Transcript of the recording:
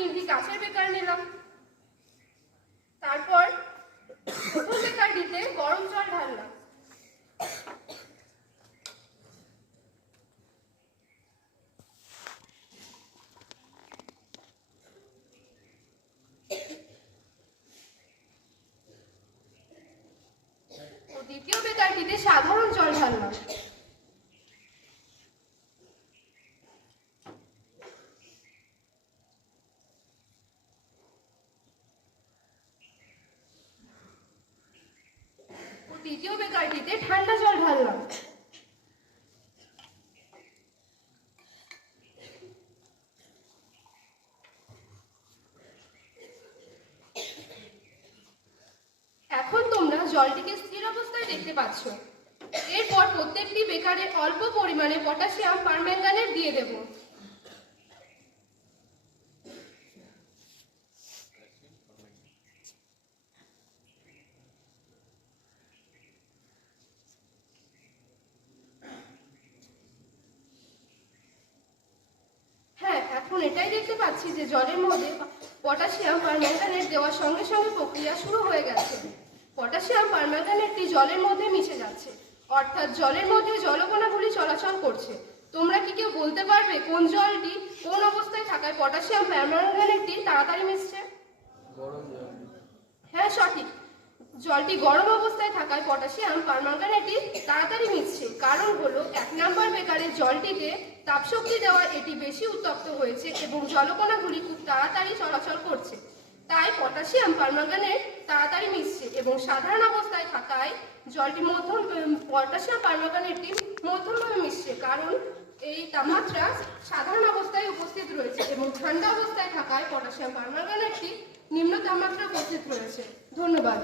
3টি কাঁচের বেকার নিলাম। তারপর প্রথম বেকারটিতে গরম জল ঢাললাম। দ্বিতীয় বেকারটিতে সাধারণ জল ঢাললাম। তৃতীয় বেকারটিতে ঠান্ডা জল ঢাললাম। এখন তোমরা জলটিকে স্থির অবস্থায় দেখতে পাচ্ছ। এরপর প্রত্যেকটি বেকারে অল্প পরিমাণে পটাশিয়াম পারম্যাঙ্গানেট দিয়ে দেব। হ্যাঁ, এখন এটাই দেখতে পাচ্ছি যে জলের মধ্যে পটাশিয়াম পারম্যাঙ্গানেট দেওয়ার সঙ্গে সঙ্গে প্রক্রিয়া শুরু হয়ে গেছে। পটাশিয়াম পারম্যাঙ্গানেটটি জলের মধ্যে মিশে যাচ্ছে, অর্থাৎ জলের মধ্যে জলকণাগুলি চলাচল করছে। তোমরা কি কেউ বলতে পারবে কোন জলটি কোন অবস্থায় থাকায় পটাশিয়াম পারম্যাঙ্গানেটটি তাড়াতাড়ি মিশছে? হ্যাঁ, সঠিক। জলটি গরম অবস্থায় থাকায় পটাশিয়াম পারম্যাঙ্গানেটটি তাড়াতাড়ি মিশছে। কারণ হলো 1 নম্বর বেকারের জলটিতে তাপশক্তি দেওয়া এটি বেশি উত্তপ্ত হয়েছে এবং জলকণাগুলি খুব তাড়াতাড়ি চলাচল করছে, তাই পটাশিয়াম পারম্যাঙ্গানেট তাড়াতাড়ি মিশছে। এবং সাধারণ অবস্থায় থাকায় জলটি পটাশিয়াম পারম্যাঙ্গানেটটি মধ্যমভাবে মিশছে, কারণ এই তাপমাত্রা সাধারণ অবস্থায় উপস্থিত রয়েছে এবং ঠান্ডা অবস্থায় থাকায় পটাশিয়াম পারম্যাঙ্গানেটটি নিম্ন তাপমাত্রা উপস্থিত রয়েছে। ধন্যবাদ।